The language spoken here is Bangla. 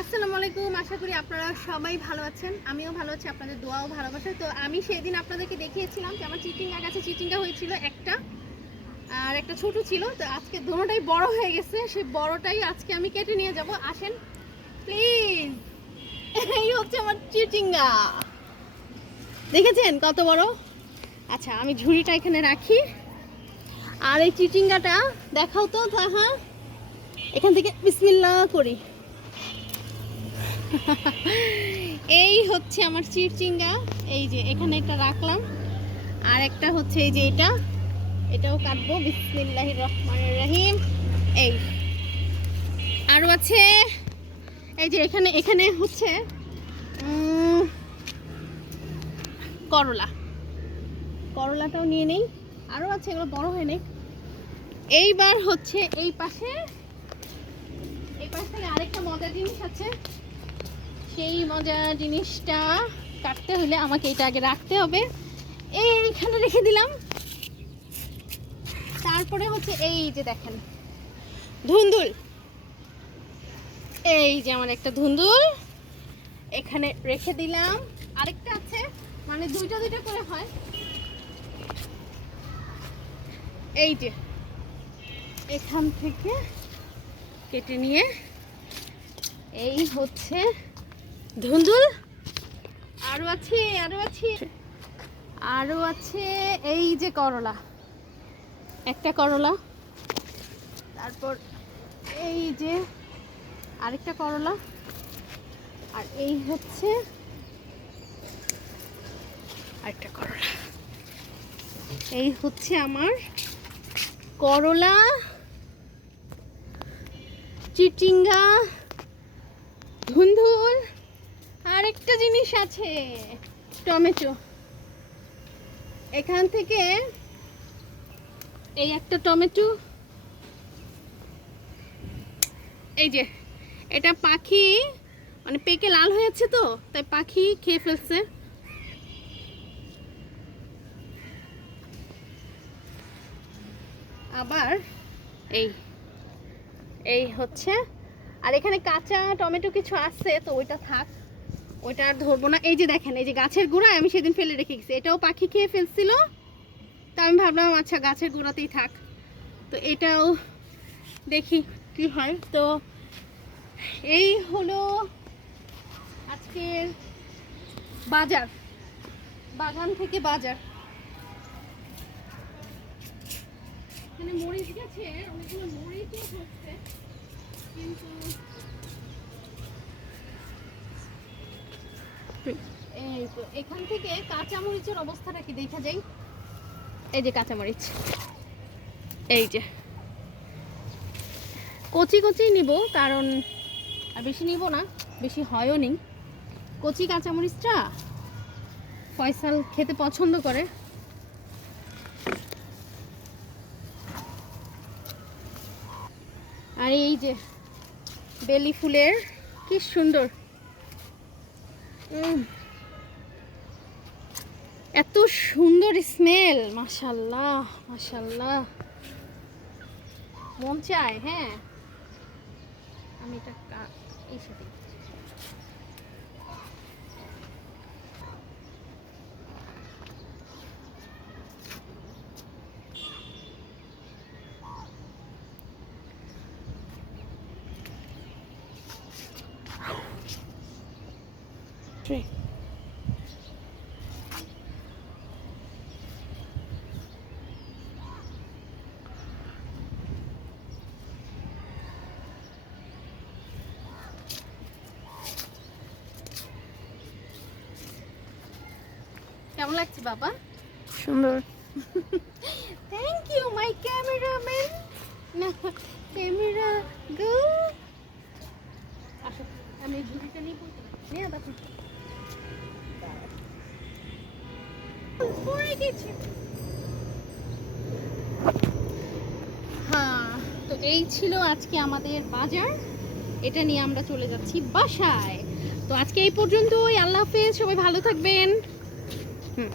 আসসালামু আলাইকুম। আশা করি আপনারা সবাই ভালো আছেন। আমিও ভালো আছি, আপনাদের দোয়াও ভালোবাসা। তো আমি সেই দিন আপনাদেরকে দেখিয়েছিলাম যে আমার চিটিঙ্গা গাছে চিটিঙ্গা হয়েছিল একটা, আর একটা ছোট ছিল। তো আজকে দুটোটাই বড় হয়ে গেছে, সেই বড়টাই আজকে আমি কেটে নিয়ে যাব। আসেন প্লিজ এই হচ্ছে আমার চিটিঙ্গা। দেখেছেন কত বড়? আচ্ছা আমি ঝুড়িটা এখানে রাখি। আর এই চিটিঙ্গাটা দেখাও তো হ্যাঁ এখান থেকে বিসমিল্লাহ করি। এই হচ্ছে আমার চিরচিঙ্গা। এই যে এখানে একটা রাখলাম। আর একটা হচ্ছে এই যে এটা। এটাও কাটবো। বিসমিল্লাহির রহমানির রহিম। এই। আরও আছে। এই যে এখানে এখানে হচ্ছে করলা। করলাটাও নিয়ে নেই। আরও আছে, এগুলো বড় হয় নেই। এইবার হচ্ছে এই পাশে এই পাশে আরেকটা মজার জিনিস আছে। সেই মজার জিনিসটা কাটতে হলে আমাকে এটা আগে রাখতে হবে। এইখানে রেখে দিলাম। তারপরে হচ্ছে এই যে দেখেন, ধুন্দুল। এই যে আমার একটা ধুন্দুল। এখানে রেখে দিলাম। আরেকটা আছে মানে দুইটা দুইটা করে হয়। এই যে, এখান থেকে কেটে নিয়ে, এই হচ্ছে ধুন্দুল? আরও আছে আরও আছে। আরও আছে এই যে করলা। একটা করলা। তারপর এই যে আরেকটা করলা। আর এই হচ্ছে আরেকটা করলা। এই হচ্ছে আমার করলা চিটিঙ্গা ধুন্দুল। আরেকটা জিনিস আছে। টমেটো। এখান থেকে এই একটা টমেটো। এই যে, এটা পাখি মানে পেকে লাল হয়েছে তো, তাই পাখি খেয়ে ফেলছে। আবার এই এই হচ্ছে, আর এখানে কাঁচা টমেটো কিছু আছে, তো ওইটা থাক। ওইটা আর ধরবো না। এই যে দেখেন, এই যে গাছের গোড়ায় আমি সেদিন ফেলে রেখে গেছি এটাও পাখি খেয়ে ফেলছিল। তা আমি ভাবলাম আচ্ছা গাছের গোড়াতেই থাক। তো এটাও দেখি কি হয়। তো এই হলো আজকের বাজার। বাগান থেকে বাজার। মরিচ গেছে, অনেকগুলো মরিচও হচ্ছে কিন্তু এই এখান থেকে কাঁচা মরিচের অবস্থাটা কি দেখা যায়? এই যে কাঁচা মরিচ এই যে। কচি কচি নিব, কারণ আর বেশি নিব না, বেশি হয়ও নি কচি কাঁচামরিচটা ফয়সাল খেতে পছন্দ করে। আর এই যে বেলি ফুলের, কি সুন্দর। এত সুন্দর স্মেল মাসাল্লাহ মাসাল্লাহ মন চায় হ্যাঁ? আমি এটা এই এই সাথে Three. কেমন লাগছে বাবা সুন্দর থ্যাংক ইউ মাই ক্যামেরাম্যান না ক্যামেরা গো আসো হ্যাঁ তো এই ছিল আজকে আমাদের বাজার। এটা নিয়ে আমরা চলে যাচ্ছি বাসায়। তো আজকে এই পর্যন্তই। আল্লাহ হাফেজ। সবাই ভালো থাকবেন। হুম।